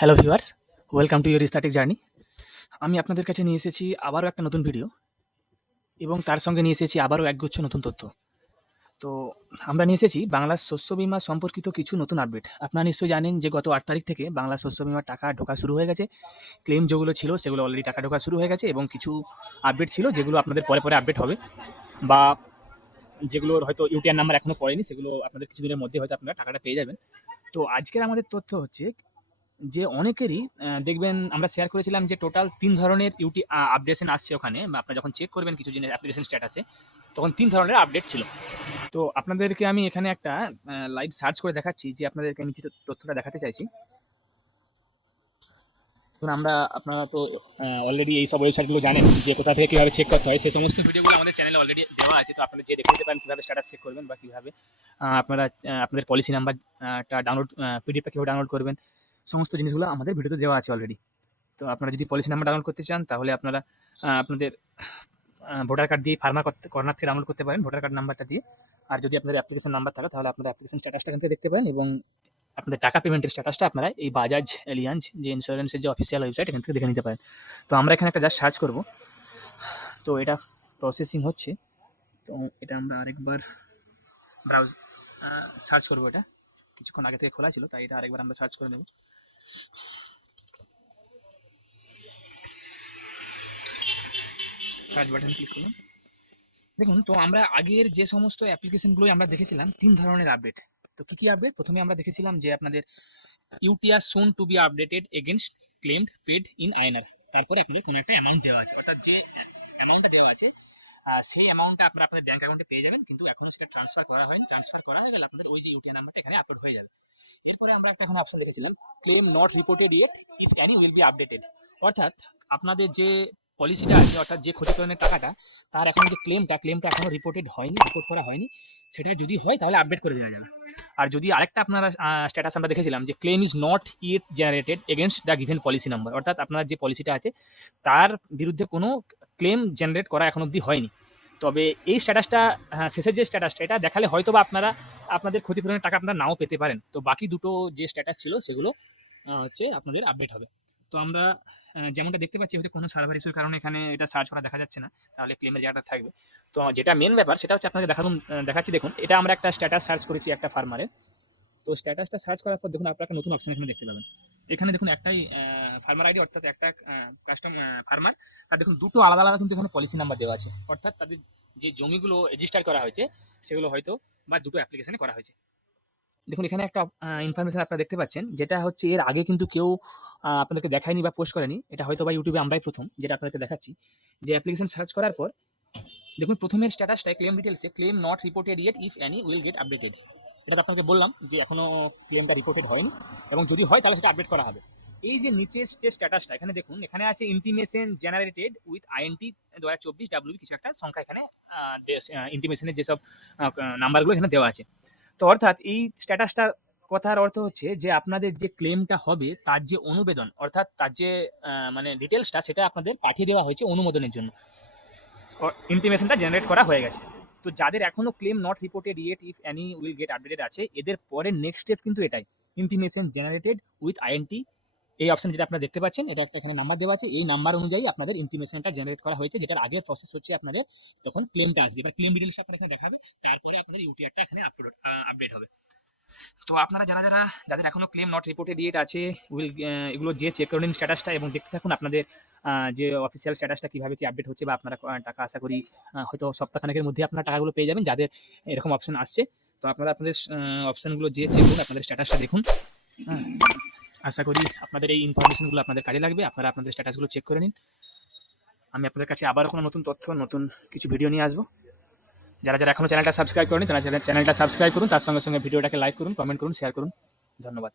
Hello viewers, welcome to your static journey. আমি আপনাদের কাছে নিয়ে এসেছি আবারও একটা নতুন ভিডিও এবং তার সঙ্গে নিয়ে এসেছি আবারও একগুচ্ছ নতুন তথ্য। তো আমরা নিয়ে এসেছি বাংলার শস্য বীমা সম্পর্কিত কিছু নতুন আপডেট। আপনারা নিশ্চয়ই জানেন যে গত ৮ তারিখ থেকে বাংলা শস্য বীমার টাকা ঢোকা শুরু হয়ে গেছে। ক্লেম যেগুলো ছিল সেগুলো অলরেডি টাকা ঢোকা শুরু হয়ে গেছে এবং কিছু আপডেট ছিল যেগুলো আপনাদের পরে আপডেট হবে বা যেগুলোর হয়তো ইউটিআর নাম্বার এখনো পড়েনি সেগুলো আপনাদের কিছুদিনের মধ্যে হয়তো আপনারা টাকাটা পেয়ে যাবেন। তো আজকের আমাদের তথ্য হচ্ছে যে অনেকেরই দেখবেন আমরা শেয়ার করেছিলাম যে টোটাল ৩ ধরনের আপডেশন আসছে ওখানে বা আপনারা যখন চেক করবেন কিছু জিনিস অ্যাপ্লিকেশন স্ট্যাটাসে তখন ৩ ধরনের আপডেট ছিল। তো আপনাদেরকে আমি এখানে একটা লাইভ সার্চ করে দেখাচ্ছি যে আপনাদেরকে আমি যে তথ্যটা দেখাতে চাইছি। ধরুন আপনারা তো অলরেডি এইসব ওয়েবসাইটগুলো জানেন যে কোথা থেকে কীভাবে চেক করতে হয়। সেই সমস্ত ভিডিওগুলো আমাদের চ্যানেলে অলরেডি দেওয়া আছে। তো আপনারা দেখে নিতে পারেন কীভাবে স্ট্যাটাস চেক করবেন বা কীভাবে আপনারা আপনাদের পলিসি নাম্বারটা ডাউনলোড পিডিএফটা কীভাবে ডাউনলোড করবেন। সমস্ত জিনিসগুলো আমাদের ভিডিওতে দেওয়া আছে অলরেডি। তো আপনারা যদি পলিসি নাম্বার ডাউনলোড করতে চান তাহলে আপনারা আপনাদের ভোটার কার্ড দিয়ে কর্নার থেকে ডাউনলোড করতে পারেন ভোটার কার্ড নাম্বারটা দিয়ে। আর যদি আপনাদের অ্যাপ্লিকেশন নাম্বার থাকে তাহলে আপনারা অ্যাপ্লিকেশন স্ট্যাটাসটা এখান থেকে দেখতে পারেন এবং আপনাদের টাকা পেমেন্টের স্ট্যাটাসটা আপনারা এই বাজাজ এলিয়াঞ্জ যে ইন্স্যুরেন্সের যে অফিসিয়াল ওয়েবসাইট এখান থেকে দেখে নিতে পারেন। তো আমরা এখানে একটা জাস্ট সার্চ করব। তো এটা প্রসেসিং হচ্ছে। তো এটা আমরা আরেকবার ব্রাউজ সার্চ করবো। এটা কিছুক্ষণ আগে থেকে খোলা ছিল তাই এটা আরেকবার আমরা সার্চ করে নেব। সার্চ বাটন ক্লিক করুন। দেখুন, তো আমরা আগের যে সমস্ত অ্যাপ্লিকেশনগুলোই আমরা দেখেছিলাম ৩ ধরনের আপডেট। তো কী আপডেট? প্রথমে আমরা দেখেছিলাম যে আপনাদের UTR soon to be updated against claimed paid in INR. তারপরে আপনাদের কোনো একটা অ্যামাউন্ট দেওয়া আছে, অর্থাৎ যে অ্যামাউন্টটা দেওয়া আছে সেই অ্যামাউন্টটা আপনারা আপনাদের ব্যাঙ্ক অ্যাকাউন্টে পেয়ে যাবেন, কিন্তু এখনও সেটা ট্রান্সফার করা হয়নি। ট্রান্সফার করা হয়ে গেলে আপনাদের ওই যে ইউটিআর নাম্বারটা এখানে আপলোড হয়ে যাবে। এরপরে আমরা একটা এখানে অপশন দেখেছিলাম claim not reported yet if any will be updated. অর্থাৎ আপনাদের যে পলিসিটা আছে, অর্থাৎ যে ক্ষতিপূরণের টাকাটা, তার এখন যে ক্লেমটা এখনো রিপোর্ট করা হয়নি। সেটা যদি হয় তাহলে আপডেট করে দেওয়া যাবে। আর যদি আরেকটা আপনারা স্ট্যাটাস আমরা দেখেছিলাম যে claim is not yet generated against the given policy number, অর্থাৎ আপনার যে পলিসিটা আছে তার বিরুদ্ধে কোনো ক্লেম জেনারেট করা এখন অবধি হয়নি। তবে এই স্ট্যাটাসটা, শেষের যে স্ট্যাটাসটা, এটা দেখালে হয়তো বা আপনারা আপনাদের ক্ষতিপূরণের টাকা আপনারা নাও পেতে পারেন। তো বাকি দুটো যে স্ট্যাটাস ছিল সেগুলো হচ্ছে আপনাদের আপডেট হবে। তো আমরা যেমনটা দেখতে পাচ্ছি হয়তো কোনো সার্ভার ইস্যুর কারণে এখানে এটা সার্চ করা দেখা যাচ্ছে না, তাহলে ক্লেমের জায়গাটা থাকবে। তো যেটা মেন ব্যাপার সেটা হচ্ছে আপনাকে দেখাচ্ছি। দেখুন, এটা আমরা একটা স্ট্যাটাস সার্চ করেছি একটা ফার্মারের। তো স্ট্যাটাসটা সার্চ করার পর দেখুন আপনারা একটা নতুন অপশন এখানে দেখতে পাবেন। এখানে দেখুন একটাই ফার্মার আইডি, অর্থাৎ একটা ফার্মার, তার দেখুন দুটো আলাদা কিন্তু এখানে পলিসি নাম্বার দেওয়া আছে। অর্থাৎ তাদের যে জমিগুলো রেজিস্টার করা হয়েছে সেগুলো হয়তো বা দুটো অ্যাপ্লিকেশনে করা হয়েছে। দেখুন এখানে একটা ইনফরমেশন আপনারা দেখতে পাচ্ছেন, যেটা হচ্ছে এর আগে কিন্তু কেউ আপনাদেরকে দেখায়নি বা পোস্ট করেনি। এটা হয়তো বা ইউটিউবে আমরাই প্রথম যেটা আপনাদেরকে দেখাচ্ছি। যে অ্যাপ্লিকেশন সার্চ করার পর দেখুন প্রথমের স্ট্যাটাসটায় ক্লেম ডিটেলসে claim not reported yet if any will get updated. এটা তো আপনাকে বললাম যে এখনও ক্লেমটা রিপোর্টেড হয়নি এবং যদি হয় তাহলে সেটা আপডেট করা হবে। এই যে নিচের যে স্ট্যাটাসটা এখানে দেখুন, এখানে আছে intimation generated with int 2024 W কিছু একটা সংখ্যা এখানে ইন্টিমেশনের যেসব নাম্বারগুলো এখানে দেওয়া আছে। তো অর্থাৎ এই স্ট্যাটাসটার কথার অর্থ হচ্ছে যে আপনাদের যে ক্লেমটা হবে তার যে অনুবেদন, অর্থাৎ তার যে মানে ডিটেলসটা, সেটা আপনাদের পাঠিয়ে দেওয়া হয়েছে অনুমোদনের জন্য। ইন্টিমেশনটা জেনারেট করা হয়ে গেছে। তো যাদের এখনো claim not reported yet if any will get updated আছে, এদের পরে নেক্সট স্টেপ কিন্তু এটাই, ইন্টিমেশন জেনারেটেড উইথ আইএনটি। এই অপশন যেটা আপনারা দেখতে পাচ্ছেন, এটা একটা এখানে নাম্বার দেওয়া আছে। এই নাম্বার অনুযায়ী আপনাদের ইন্টিমেশনটা জেনারেট করা হয়েছে, যেটার আগের প্রসেস হচ্ছে আপনাদের তখন ক্লেমটা আসবে। এবার ক্লেম ডিটেলস আপনারা এখানে দেখাবে, তারপরে আপনাদের ইউটিআরটা এখানে আপডেট হবে। তো আপনারা যাদের এখনো ক্লেম নট রিপোর্টেড ইয়েট আছে, এগুলো যে চেক করে নিন স্ট্যাটাসটা এবং দেখতে থাকুন আপনাদের যে অফিসিয়াল স্ট্যাটাসটা কীভাবে কি আপডেট হচ্ছে, বা আপনারা টাকা আশা করি হয়তো সপ্তাহখানেকের মধ্যে আপনারা টাকাগুলো পেয়ে যাবেন যাদের এরকম অপশন আসছে। তো আপনারা আপনাদের অপশনগুলো যে চেক করুন, আপনাদের স্ট্যাটাসটা দেখুন। হ্যাঁ, আশা করি আপনাদের এই ইনফরমেশনগুলো আপনাদের কাজে লাগবে। আপনারা আপনাদের স্ট্যাটাসগুলো চেক করে নিন। আমি আপনাদের কাছে আবারও কোনো নতুন তথ্য, নতুন কিছু ভিডিও নিয়ে আসবো। যারা এখনো চ্যানেলটা সাবস্ক্রাইব করেনি তারা চ্যানেলটা সাবস্ক্রাইব করুন, তার সঙ্গে ভিডিওটাকে লাইক করুন, কমেন্ট করুন, শেয়ার করুন। ধন্যবাদ।